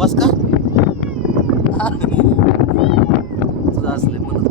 बस का तुझं असले मदत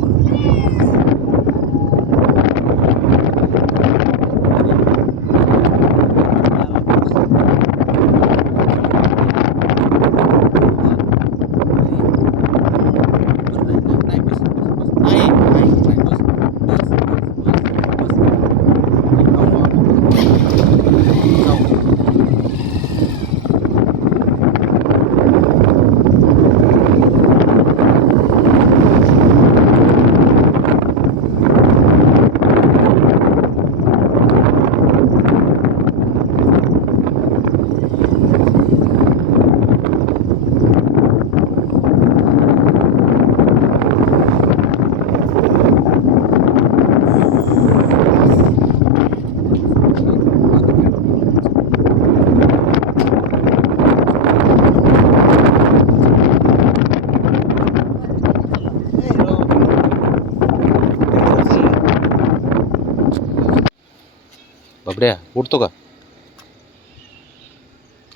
बाबड्या उठतो का?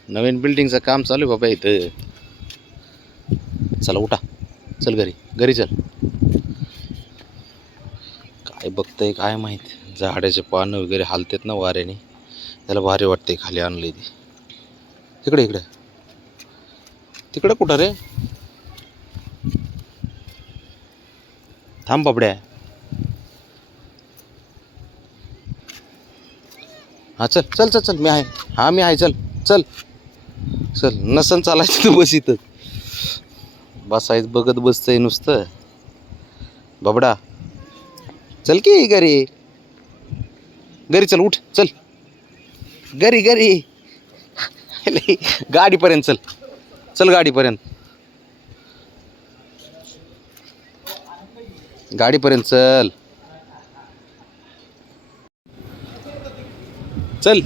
नवीन बिल्डिंगचं काम चालू आहे बाबा इथं. चला उठा, चल घरी घरी चल. काय बघतंय काय माहित, झाडाचे पानं वगैरे हालतात ना वाऱ्याने, त्याला भारी वाटतंय. खाली आणलंय ते. तिकडे इकडे तिकडे कुठं रे? थांब बाबड्या. हा चल चल चल चल, मी आहे. हा मी आहे, चल चल चल. नसन चालायचं तू बस इथं. बसायचं बघत बसतंय नुसतं. बाबडा चल की घरी. घरी चल, उठ चल घरी घरी. गाडीपर्यंत चल, चल गाडीपर्यंत. गाडीपर्यंत चल चल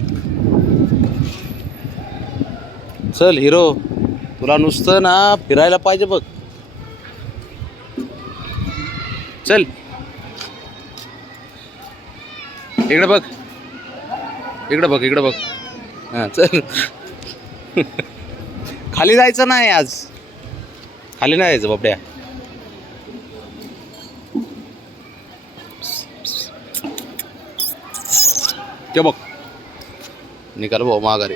चल हिरो. तुला नुसतं ना फिरायला पाहिजे बघ. चल इकडे बघ, इकडे बघ, इकडे बघ. हां चल. खाली जायचं नाही आज, खाली नाही जायचं बाबड्या. ते बघ निकाल भाऊ माघारी.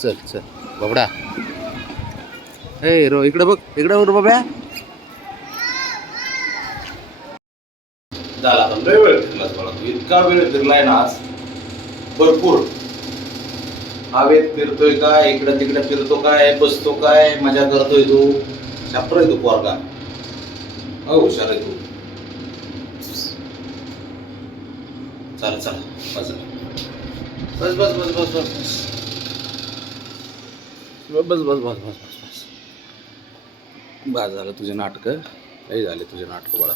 चल चल बाबडा. ए रो इकडे बघ, इकडे बघ बाब्या. झाला लय वेळ फिरलास मला तू. इतका वेळ फिरलाय ना आज, भरपूर. हवेत फिरतोय काय, इकडे तिकडे फिरतो काय, बसतो काय, मजा करतोय तू. शाप्र आहे तू पोरगा. हुशार आहे तू. चल चल बस बस बस बस बस बस बस बस बस बस बस बस बस. झालं तुझे नाटक. काही झाले तुझे नाटक बाळा.